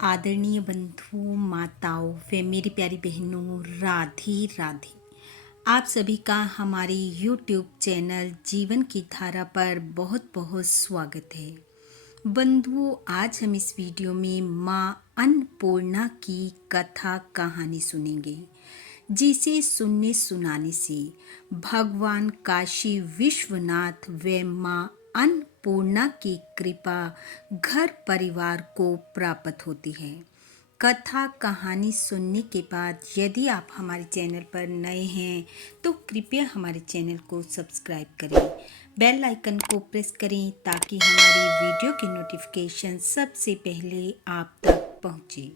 आदरणीय बंधुओं, माताओं व मेरी प्यारी बहनों, राधे राधे। आप सभी का हमारे YouTube चैनल जीवन की धारा पर बहुत बहुत स्वागत है। बंधुओं, आज हम इस वीडियो में माँ अन्नपूर्णा की कथा कहानी सुनेंगे, जिसे सुनने सुनाने से भगवान काशी विश्वनाथ व माँ अन्नपूर्णा की कृपा घर परिवार को प्राप्त होती है। कथा कहानी सुनने के बाद यदि आप हमारे चैनल पर नए हैं तो कृपया हमारे चैनल को सब्सक्राइब करें, बेल आइकन को प्रेस करें ताकि हमारी वीडियो की नोटिफिकेशन सबसे पहले आप तक पहुंचे।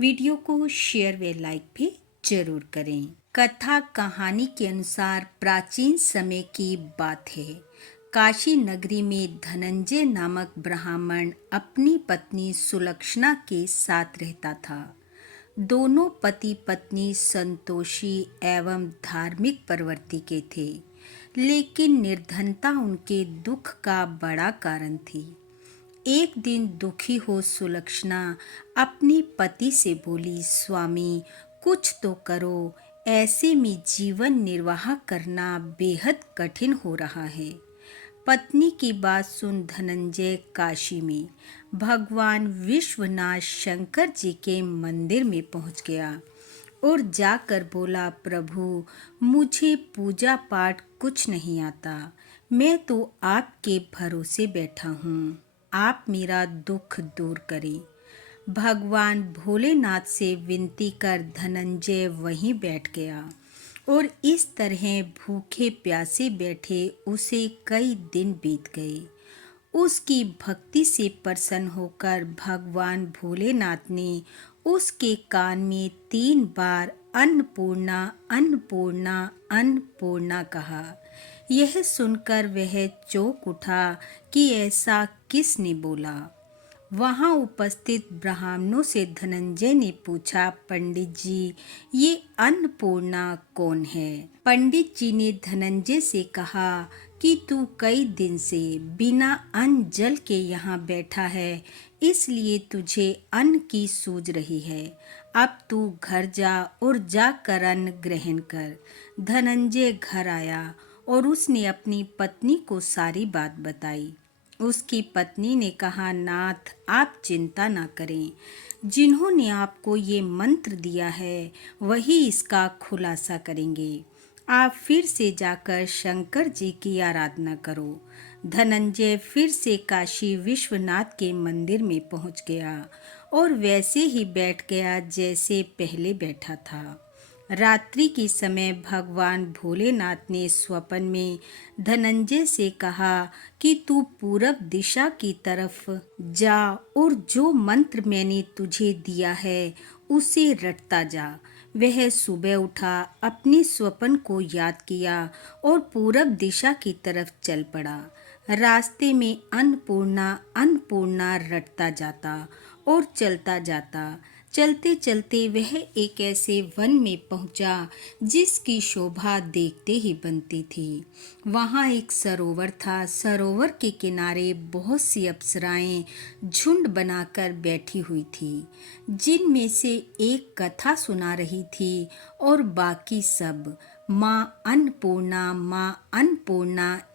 वीडियो को शेयर व लाइक भी जरूर करें। कथा कहानी के अनुसार प्राचीन समय की बात है। काशी नगरी में धनंजय नामक ब्राह्मण अपनी पत्नी सुलक्षणा के साथ रहता था। दोनों पति पत्नी संतोषी एवं धार्मिक प्रवृत्ति के थे, लेकिन निर्धनता उनके दुख का बड़ा कारण थी। एक दिन दुखी हो सुलक्षणा अपने पति से बोली, स्वामी कुछ तो करो, ऐसे में जीवन निर्वाह करना बेहद कठिन हो रहा है। पत्नी की बात सुन धनंजय काशी में भगवान विश्वनाथ शंकर जी के मंदिर में पहुंच गया और जाकर बोला, प्रभु मुझे पूजा पाठ कुछ नहीं आता, मैं तो आपके भरोसे बैठा हूँ, आप मेरा दुख दूर करें। भगवान भोलेनाथ से विनती कर धनंजय वहीं बैठ गया और इस तरह भूखे प्यासे बैठे उसे कई दिन बीत गए। उसकी भक्ति से प्रसन्न होकर भगवान भोलेनाथ ने उसके कान में 3 बार अन्नपूर्णा अन्नपूर्णा अन्नपूर्णा कहा। यह सुनकर वह चौंक उठा कि ऐसा किसने बोला। वहां उपस्थित ब्राह्मणों से धनंजय ने पूछा, पंडित जी ये अन्नपूर्णा कौन है? पंडित जी ने धनंजय से कहा कि तू कई दिन से बिना अन्न जल के यहाँ बैठा है, इसलिए तुझे अन्न की सूझ रही है। अब तू घर जा और जाकर अन्न ग्रहण कर। धनंजय घर आया और उसने अपनी पत्नी को सारी बात बताई। उसकी पत्नी ने कहा, नाथ आप चिंता ना करें, जिन्होंने आपको ये मंत्र दिया है वही इसका खुलासा करेंगे। आप फिर से जाकर शंकर जी की आराधना करो। धनंजय फिर से काशी विश्वनाथ के मंदिर में पहुंच गया और वैसे ही बैठ गया जैसे पहले बैठा था। रात्रि के समय भगवान भोलेनाथ ने स्वप्न में धनंजय से कहा कि तू पूरब दिशा की तरफ जा और जो मंत्र मैंने तुझे दिया है उसे रटता जा। वह सुबह उठा, अपने स्वप्न को याद किया और पूरब दिशा की तरफ चल पड़ा। रास्ते में अन्नपूर्णा अन्नपूर्णा रटता जाता और चलता जाता। चलते चलते वह एक ऐसे वन में पहुंचा जिसकी शोभा देखते ही बनती थी। वहां एक सरोवर था। सरोवर के किनारे बहुत सी अप्सराएं झुंड बनाकर बैठी हुई थी, जिनमें से एक कथा सुना रही थी और बाकी सब माँ अन्नपूर्णा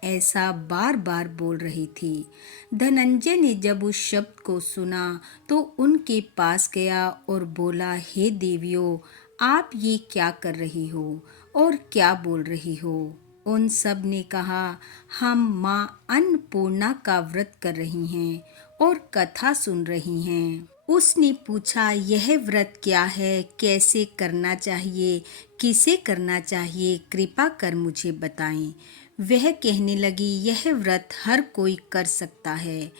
ऐसा बार बार बोल रही थी। धनंजय ने जब उस शब्द को सुना तो उनके पास गया और बोला, हे देवियों, आप ये क्या कर रही हो और क्या बोल रही हो? उन सब ने कहा, हम माँ अन्नपूर्णा का व्रत कर रही हैं और कथा सुन रही हैं। उसने पूछा, यह व्रत क्या है, कैसे करना चाहिए, किसे करना चाहिए, कृपा कर मुझे बताएं। वह कहने लगी, यह व्रत हर कोई कर सकता है।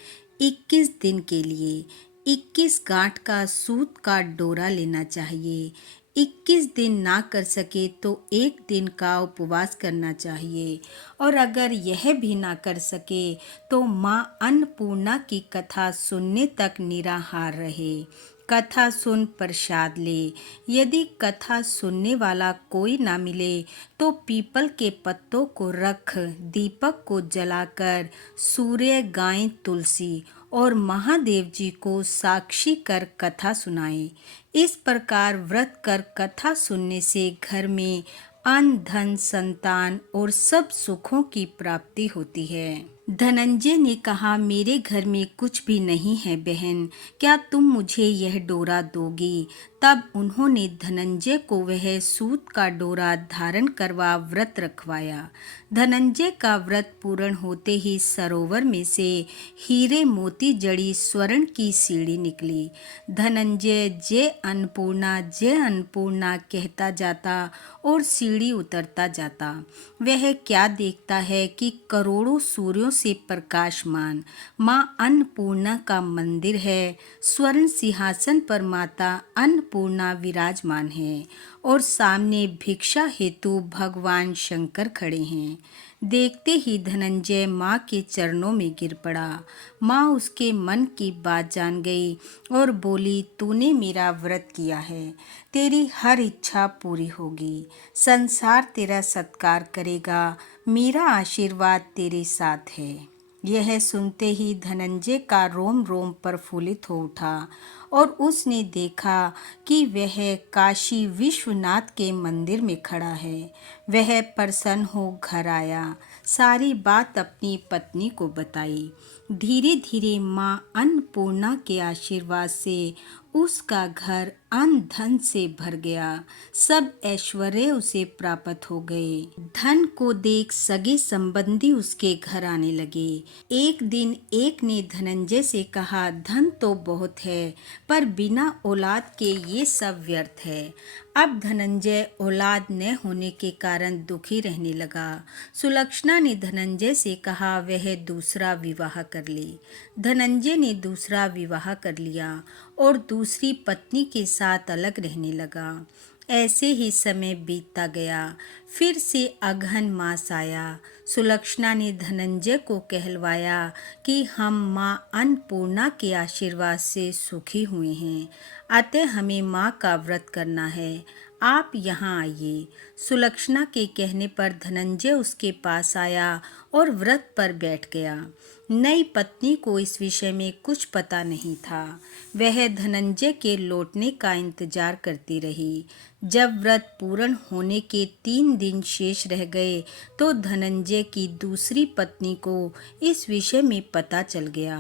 21 दिन के लिए 21 गांठ का सूत का डोरा लेना चाहिए। 21 दिन ना कर सके तो 1 दिन का उपवास करना चाहिए, और अगर यह भी ना कर सके तो माँ अन्नपूर्णा की कथा सुनने तक निराहार रहे। कथा सुन प्रसाद ले। यदि कथा सुनने वाला कोई ना मिले तो पीपल के पत्तों को रख दीपक को जलाकर सूर्य, गाय, तुलसी और महादेव जी को साक्षी कर कथा सुनाए। इस प्रकार व्रत कर कथा सुनने से घर में अन्न धन संतान और सब सुखों की प्राप्ति होती है। धनंजय ने कहा, मेरे घर में कुछ भी नहीं है बहन, क्या तुम मुझे यह डोरा दोगी? तब उन्होंने धनंजय को वह सूत का डोरा धारण करवा व्रत रखवाया। धनंजय का व्रत पूर्ण होते ही सरोवर में से हीरे मोती जड़ी स्वर्ण की सीढ़ी निकली। धनंजय जय अन्नपूर्णा कहता जाता और सीढ़ी उतरता जाता। वह क्या देखता है कि करोड़ों सूर्यों से प्रकाशमान माँ अन्नपूर्णा का मंदिर है। स्वर्ण सिंहासन पर माता अन्नपूर्णा विराजमान है और सामने भिक्षा हेतु भगवान शंकर खड़े हैं। देखते ही धनंजय माँ के चरणों में गिर पड़ा। माँ उसके मन की बात जान गई और बोली, तूने मेरा व्रत किया है, तेरी हर इच्छा पूरी होगी, संसार तेरा सत्कार करेगा, मेरा आशीर्वाद तेरे साथ है। यह सुनते ही धनंजय का रोम रोम प्रफुल्लित हो उठा और उसने देखा कि वह काशी विश्वनाथ के मंदिर में खड़ा है। वह प्रसन्न हो घर आया, सारी बात अपनी पत्नी को बताई। धीरे धीरे माँ अन्नपूर्णा के आशीर्वाद से उसका घर अन्न धन से भर गया। सब ऐश्वर्य उसे प्राप्त हो गए। धन को देख सगे संबंधी उसके घर आने लगे। एक दिन एक ने धनंजय से कहा, धन तो बहुत है पर बिना औलाद के ये सब व्यर्थ है। अब धनंजय औलाद न होने के कारण दुखी रहने लगा। सुलक्षणा ने धनंजय से कहा वह दूसरा विवाह कर ले। धनंजय ने दूसरा विवाह कर लिया और दूसरी पत्नी के साथ अलग रहने लगा। ऐसे ही समय बीतता गया। फिर से अगहन मास आया। सुलक्षणा ने धनंजय को कहलवाया कि हम माँ अन्नपूर्णा के आशीर्वाद से सुखी हुए हैं, अतः हमें माँ का व्रत करना है, आप यहाँ आइए। सुलक्षणा के कहने पर धनंजय उसके पास आया और व्रत पर बैठ गया। नई पत्नी को इस विषय में कुछ पता नहीं था। वह धनंजय के लौटने का इंतजार करती रही। जब व्रत पूर्ण होने के 3 दिन शेष रह गए तो धनंजय की दूसरी पत्नी को इस विषय में पता चल गया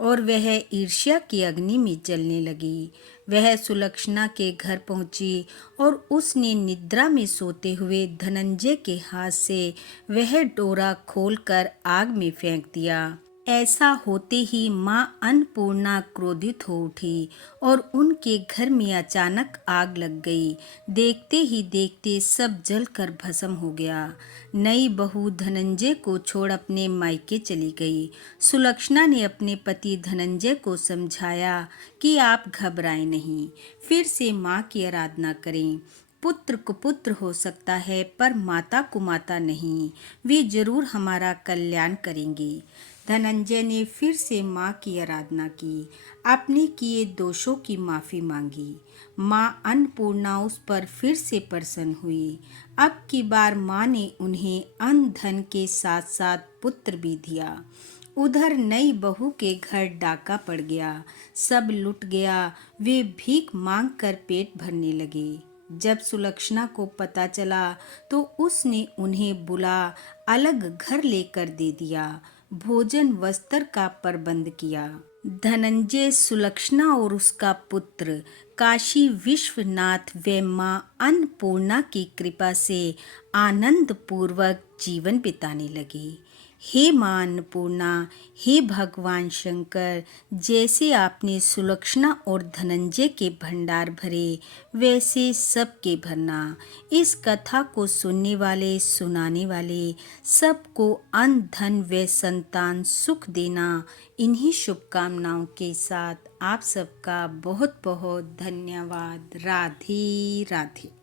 और वह ईर्ष्या की अग्नि में जलने लगी। वह सुलक्षणा के घर पहुंची और उसने निद्रा में सोते हुए धनंजय के हाथ से वह डोरा खोलकर आग में फेंक दिया। ऐसा होते ही माँ अन्नपूर्णा क्रोधित हो उठी और उनके घर में अचानक आग लग गई। देखते ही देखते सब जलकर भस्म हो गया। नई बहू धनंजय को छोड़ अपने मायके चली गई। सुलक्षणा ने अपने पति धनंजय को समझाया कि आप घबराएं नहीं, फिर से माँ की आराधना करें। पुत्र कुपुत्र हो सकता है पर माता कुमाता नहीं, वे जरूर हमारा कल्याण करेंगी। धनंजय ने फिर से माँ की आराधना की, अपने किए दोषों की माफ़ी मांगी। माँ अन्नपूर्णा उस पर फिर से प्रसन्न हुई। अब की बार माँ ने उन्हें अन्न धन के साथ साथ पुत्र भी दिया। उधर नई बहू के घर डाका पड़ गया, सब लुट गया। वे भीख मांग कर पेट भरने लगे। जब सुलक्षणा को पता चला तो उसने उन्हें बुला अलग घर लेकर दे दिया, भोजन वस्त्र का प्रबंध किया। धनंजय, सुलक्षणा और उसका पुत्र काशी विश्वनाथ व माँ अन्नपूर्णा की कृपा से आनंद पूर्वक जीवन बिताने लगे। हे माँ अन्नपूर्णा, हे भगवान शंकर, जैसे आपने सुलक्षणा और धनंजय के भंडार भरे वैसे सबके भरना। इस कथा को सुनने वाले सुनाने वाले सबको अन्न धन व संतान सुख देना। इन्हीं शुभकामनाओं के साथ आप सबका बहुत बहुत धन्यवाद। राधे राधे।